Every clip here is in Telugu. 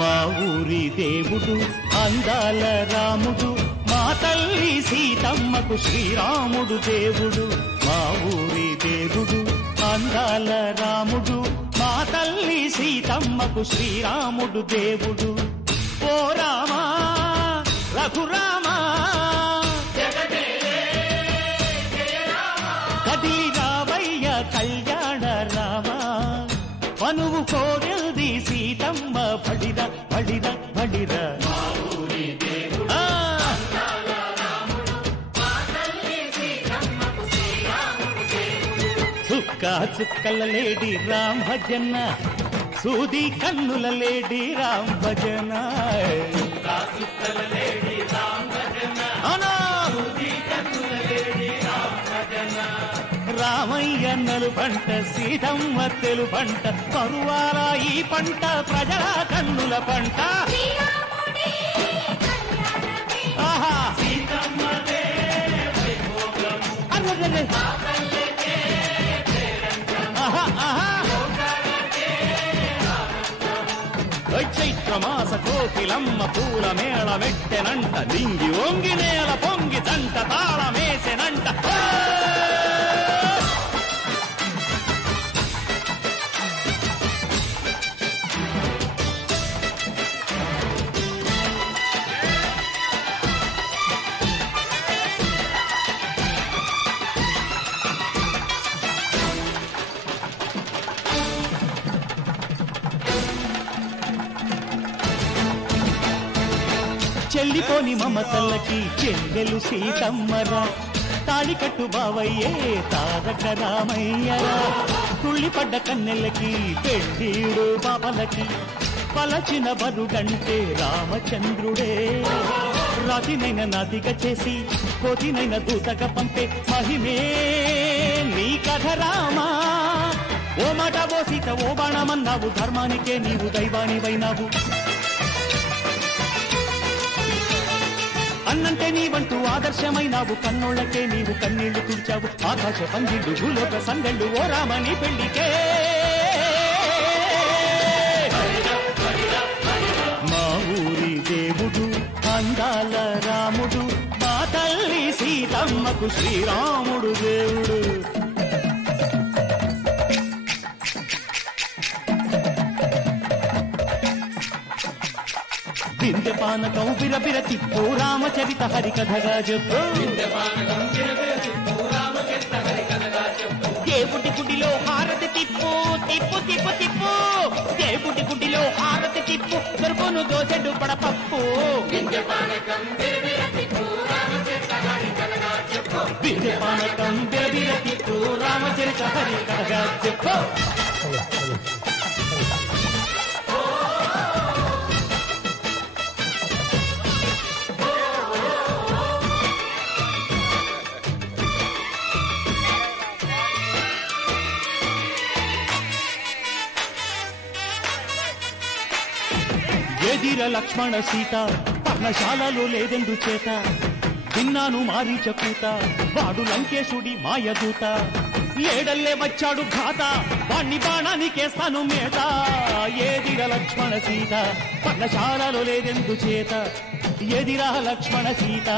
మా ఊరి దేవుడు అందాల రాముడు, మా తల్లి సీతమ్మకు శ్రీరాముడు దేవుడు. మా ఊరి దేవుడు అందాల రాముడు, మా తల్లి సీతమ్మకు శ్రీరాముడు దేవుడు. ఓ రామా రఘురామా కదిలి రావయ్య కళ్యాణ రామా, మనువు కోరెల్ది సీతమ్మ బడిర బడిర బడిర. చుక్క చుక్కల లేడి రామ్ భజన, సూది కన్నుల లేడి రామ్ భజన. రామయ్య నలు పంట సీతమ్మ తెలు పంట, పరువాల ఈ పంట ప్రజల కన్నుల పంట. ఆహా చైత్రమాస కోకిలమ్మ పూల మేళ మెట్టెనంట, లింగి ఒంగి నేల పొంగి దంట తాళమేసెనంట. చెల్లిపోని మమతల్లకి చెల్లెలు సీతమ్మరా, తాళికట్టు బావయ్యే తారక రామయ్యరా. తుళ్ళిపడ్డ కన్నెల్లకి పెళ్ళీడు బాబలకి, పలచిన బరుడంటే రామచంద్రుడే. రాతినైన నదిగా చేసి కోతినైన దూతగా పంపే మహిమే నీ కథ రామా. ఓ మాట ఓ సీత ఓ బాణమన్నావు, ధర్మానికే నీవు దైవానివైనావు. అన్నంటే నీవంటూ ఆదర్శమైనావు, కన్నోళ్లకే నీవు కన్నీళ్లు తుడిచావు. ఆకాశ పందిళ్ళు భూలోక సందళ్ళు ఓ రామని పెళ్లికే. మా ఊరి దేవుడు అందాల రాముడు, మా తల్లి సీతమ్మకు శ్రీరాముడు దేవుడు. వింధ్య పానకం బిరబిర తిప్పు రామచరిత హరికథగా చెప్పు. దేవుడి గుడిలో హారతి తిప్పు తిప్పు తిప్పు తిప్పు. దేవుడి గుడిలో హారతి తిప్పు దొరుకును దోసెడు పడపప్పు. వింధ్య పానకం బిరబిర తిప్పు రామచరిత హరికథగా చెప్పు. ఎదిర లక్ష్మణ సీత పర్ణశాలలో లేదెందు చేత, విన్నాను మారీచ కూత వాడు లంకేశుడి మాయదూత. ఏడల్లే వచ్చాడు ఘాత వాణ్ణి బాణానికేస్తాను మేత. ఏదిర లక్ష్మణ సీత పర్ణశాలలో లేదెందు చేత, ఎదిరా లక్ష్మణ సీత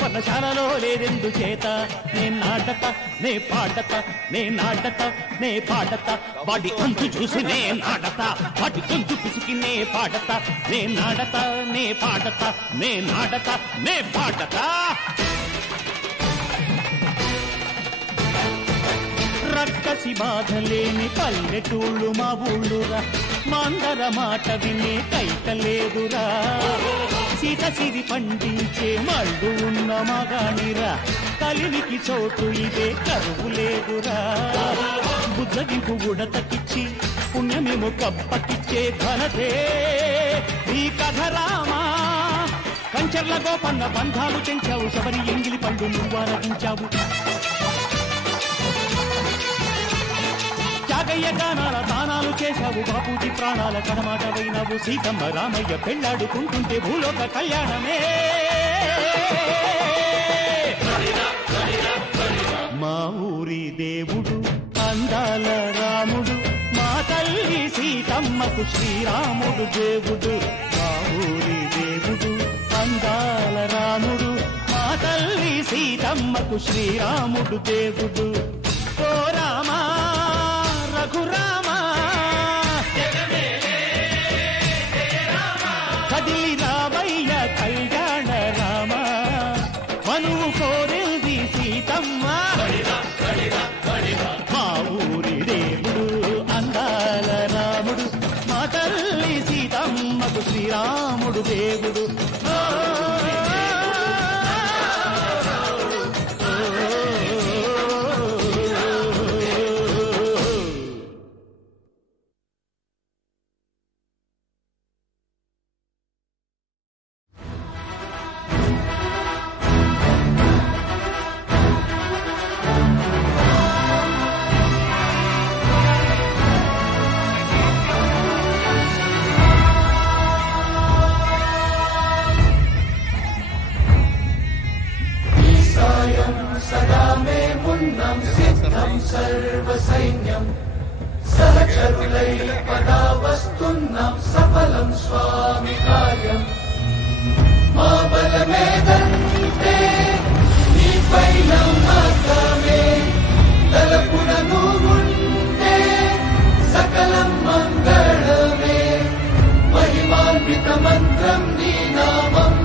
పర్ణశాలలో లేదెందు చేత. నే నాటత నే పాడత నే నాటత నే పాడత, వాడి అంతు చూసి నే నాడత, వాడి గొంతు పిసికి నే పాడత. నే నాడత నే పాడత నే నాడత నే పాడత. రక్కసి బాధలేని పల్లెటూళ్ళు మా ఊళ్ళురా, మాందర మాట వినే కైకలేదురా. సీత సిరి పండించే మళ్ళు ఉన్న మగానిరా, కలివికి చోటు ఇదే కరువు లేదురా. బుద్ధగింపు ఉడతకిచ్చి పుణ్యమేమో కప్పకిచ్చే ఘనతే ఈ కథ రామా. కంచర్ల గోపన్న బంధాలు చెంచావు, శబరి ఎంగిలి పండు నువ్వు ఆరాధించావు. త్యాగయ్య గానాల దానాలు చేశావు, బాపూజీ ప్రాణాల కడమాటవైనవు. సీతమ్మ రామయ్య పెళ్లాడుకుంటుంటే భూలోక కళ్యాణమే. మా ఊరి దేవుడు అందాల రాముడు, మా తల్లి సీతమ్మకు శ్రీరాముడు దేవుడు. మా ఊరి దేవుడు అందాల రాముడు, మా తల్లి సీతమ్మకు శ్రీరాముడు దేవుడు. ఓ రామా రఘురామా కదిలి రావయ్య కళ్యాణ రామ, మనువు కోరింది సీతమ్మ. మా ఊరి దేవుడు అందాల రాముడు, మా తల్లి సీతమ్మకు శ్రీరాముడు దేవుడు. सर्वसैन्यं सहचरुलैः पदावस्तुन्नं सफलं स्वामि कार्यम् मा बलमेदन्ते नीपैनं मार्गमे दलपुरनुमुन्ते सकलं मङ्गलमे महिमान्वितमन्त्रं नीनामम्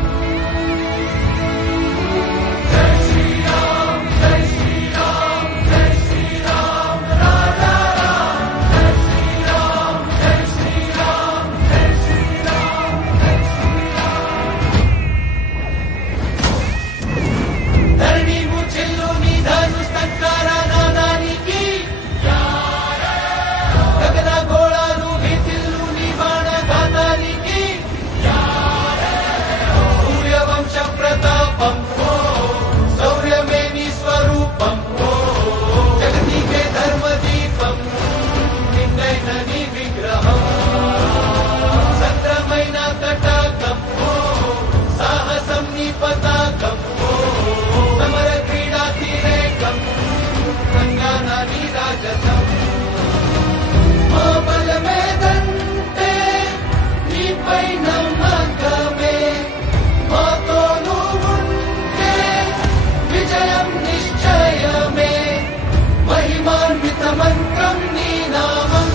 पताकम् समर क्रीडातीरे गङ्गा नीराजतम् మా బలమేదంటే నీపై నమ్మకమే మాతో నువ్వుంటే విజయం నిశ్చయమే మహిమాన్విత మంత్రం నీ నామం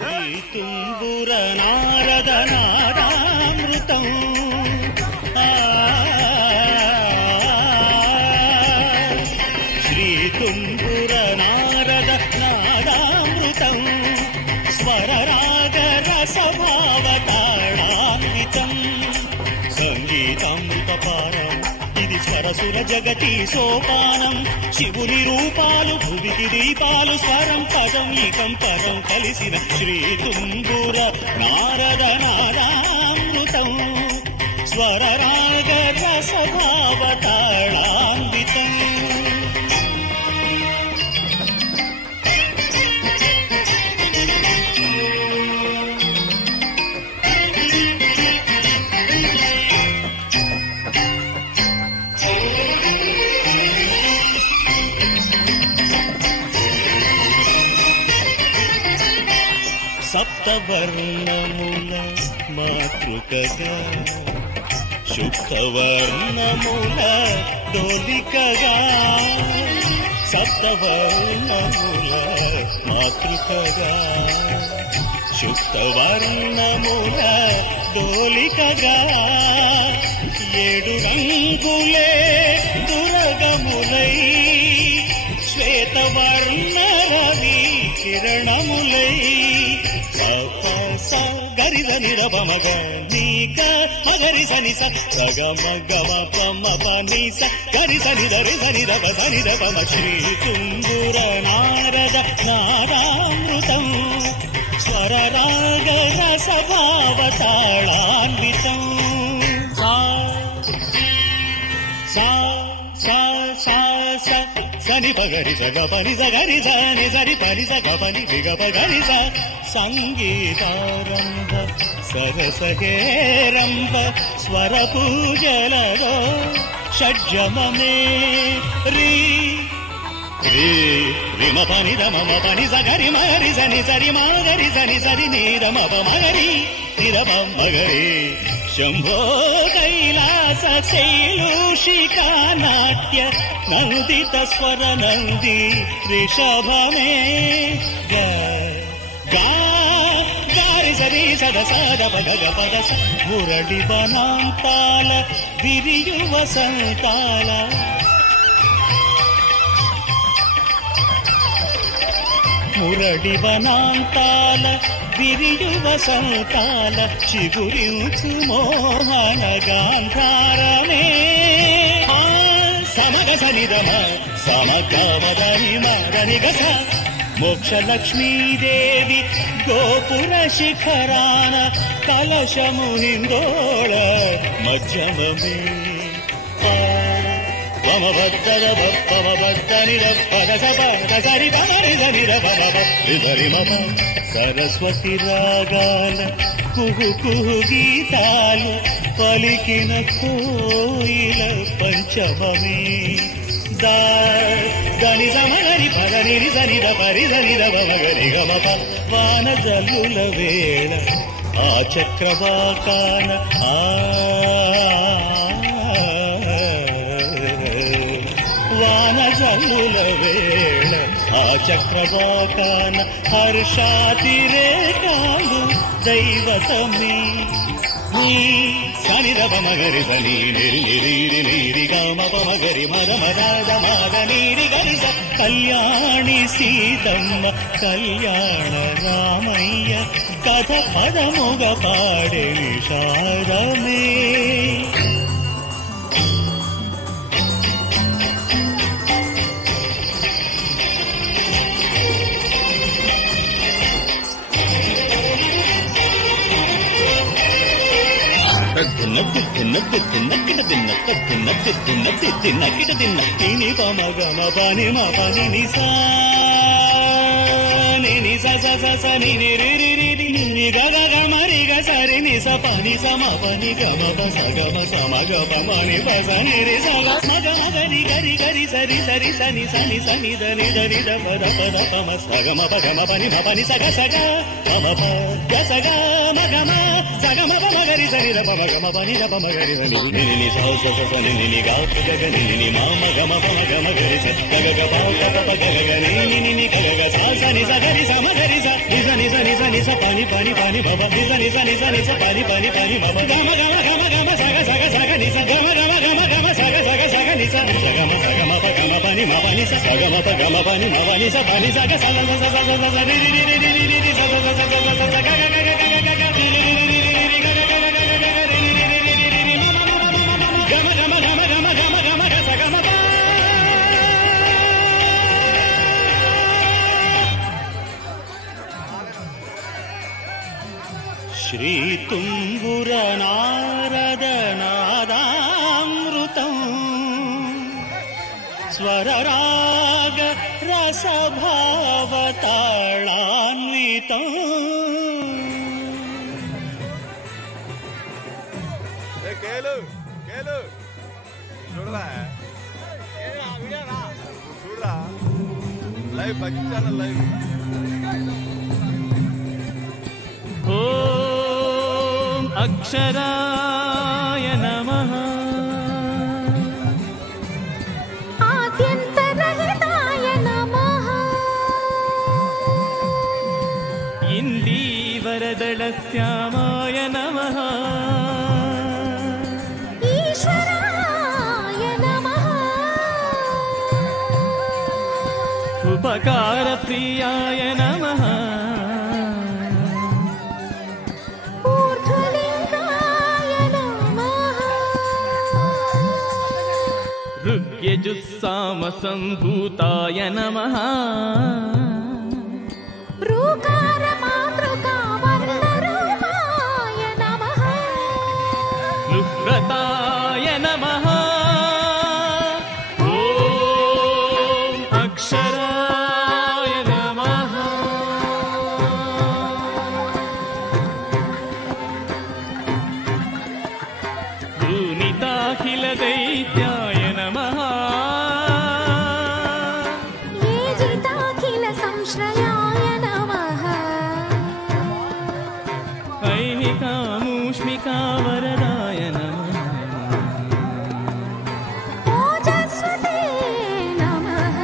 శ్రీతుంబుర నారద నాదామృతం శ్రీతుంబుర నారద నాదామృతం స్వరరాగ రసభావతాళాన్వితం సంగీతామృతపారం ఇది స్వరసుర జగతి సోపానం శివుని రూపాలు భువికి దీపాలు స్వరం పదం ఇకం పదం కలిసిన శ్రీతుంబుర నారద నాదామృతం స్వరరాగ రసభావతాళాన్వితం సప్తవర్ణముల మాతృకగా శుక్తవర్ణముల డోలికగా సప్తవర్ణముల మాతృకగా శుక్తవర్ణముల డోలికగా ఏడు రంగులే దురగములై శ్వేతవర్ణ రవి కిరణములై గరిద నిరవమగ నీక మగరి సని సగ మగ పమ పని స గరి సని దరి సని రవ సని రవమ శ్రీతుంబుర నారద నాదామృతం స్వరరాగ రసభావతాళాన్వితం సని పగరి సగ పని సగరి సని సరి పని సగ పని విగ పగరి స సంగీతారంభ సరసహేరంభ స్వర పూజలలో షడ్జమమే రీ రీ రిమ పని రమ పని సగరి మగరి సని సరి మగరి సని సరి నీరమ మగరి నిరమ మగరి శంభో కైలాస శైలూషికా నాట్య నందిత స్వర నంది రిషభమే గారి సరి సద సద పద పద మురళి వనాంతాల విరియు వసంతాల మురళి వనాంతాల విరియు వసంతాల చిగురించు మోహన గాంధారమే సమగ సనిదమ సమగమదని మదని గస మోక్షలక్ష్మీదేవి గోపుర శిఖరాన కలశము హిందోళ మధ్యమమే సరస్వతి రాగాల కుహు కుహు గీతాలు పలికిన కోయిల పంచమమే దని సమగరి పదని సని పరి సని మగరి గమప వాన జల్లుల వేళ ఆ చక్రవాకాన వాన జల్లుల వేళ ఆ చక్రవాకాన హర్షాతిరేకాలు దైవతమే సని రవ మగరి సని నిరి నిరి నీరి గమ మగరి మగ మద మద నీరి గరి స కళ్యాణి సీతమ్మ కళ్యాణ రామయ్య కథ పదముగ పాడే విషాదమే తిన్న తిన్న కిట తిన్న తిన్న తిన్న తిన్న కిట తిన్న తిని పమగమ పని మా పని నిసా ని స స స స ని ని రి రి రి రి ని గ గ గ మ రి గ స రి ని స ప ని స మ ప ని గ మ ప స గ మ స మ గ ప మ ని ప స ని రి స గ మ గ మ గ రి గ రి గ రి స రి స రి స ని స ని స ని ద ని ద ని ద ప ద ప ద ప మ స గ మ ప గ మ ప ని మ ప ని స గ మ ప గ స గ మ గ మ స గ మ ప మ గ రి స రి ద ప మ గ మ ప ని ద ప మ గ రి ని ని ని స స స ని ని ని గ గ గ ని ని మ మ గ మ ప మ గ మ గ రి స గ గ గ ప ప ప గ గ గ ని ని ని ని గ గ గ స స ని స గ రి స మ గ రి స ని స ని స ని స ని స ప ని ప ని ప ని మ ప ని స ని స ని స ని స ప ని ప ని ప ని మ ప గ మ గ మ గ మ గ మ స గ స గ స గ ని స గ మ గ మ గ మ గ మ స గ స గ స గ ని స స గ మ ప గ మ ప ని మ ప ని స స గ మ ప గ మ ప ని మ ప ని స ప ని స గ స స స స స స ని ని ని ని ని ని ని స స స స స స స గ గ గ గ గ గ గ ని ని ని ని ని ని గ గ గ గ గ గ గ ని ని ని ని ని ని ని మ మ మ మ మ మ గ మ గ మ గ మ గ మ గ మ గ మ గ స గ మ ప శ్రీ తుంగుర నారద నాదామృతం స్వరరాగ రసభావతాళాన్వితం కేలు కేలు చూడరా చూడరా లైవ్ భక్తి ఛానల్ లైవ్ ఓం అక్షరాయ నమః ఆద్యంతరహితాయ నమః ఇందీవరదళశ్యామాయ నమః ఈశ్వరాయ నమః ఉపకారప్రియాయ నమః ఊర్ధ్వలింగాయ నమః ఋగ్యజుస్సామసంభూతాయ నమః ఋకార మాతృకా వర్ణరూపాయ నమః లుహ్రతాయ నమః ఓం అక్షరాయ నమః భూనితాఖిల దైత్యాయ నమః ఏజితాఖిల సంశ్రయాయ నమః ఐహికామూష్మికా వరదాయ నమః ఓజస్వతే నమః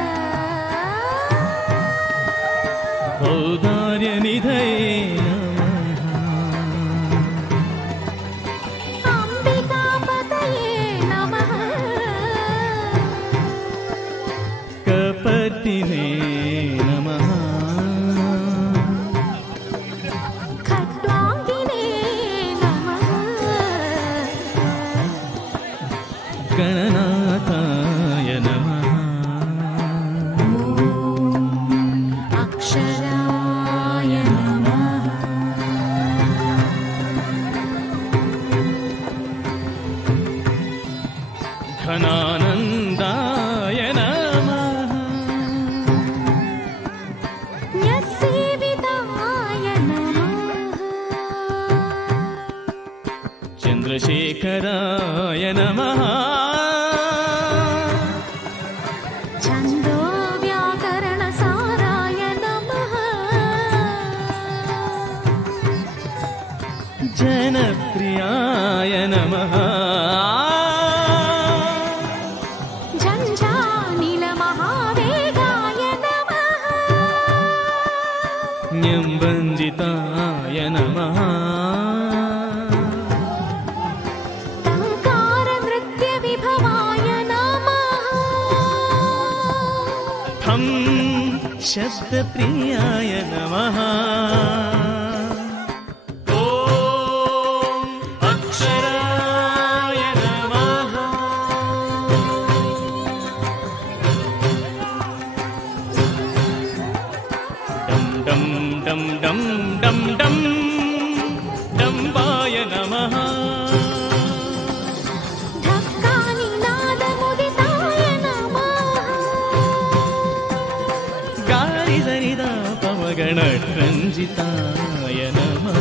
ఔదార్యనిధయే నమః అంబికాపతయే నమః కపర్దినే నమః ఖడ్వాంగినే నమః గణనాథాయ నమః అక్షరాయ నమః ఘనానందాయ నమః న్యస్సేవితాయ నమః చంద్రశేఖరాయ నమః ఛందో వ్యాకరణ సారాయ నమః జనప్రియాయ నమః ఝంఝానిల మహావేగాయ నమః న్యంబంజితాయ నమః టంకార నృత్య విభవాయ నమః ఠం శబ్దప్రియాయ నమః ఓం అక్షరాయ నమః డం డం డం డం డం డం డంబాయ నమః तत्त्वमसितत्त्वाय नमः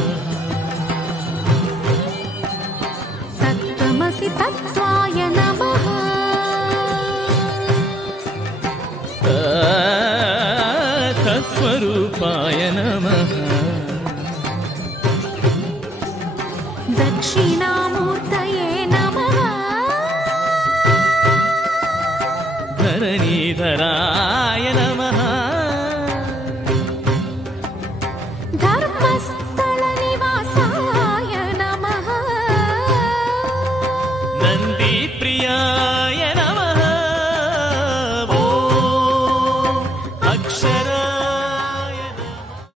तत्त्वमसि तत्त्वाय नमः तत्स्वरूपाय नमः दक्षिणामूर्तये नमः धरणीधराय नमः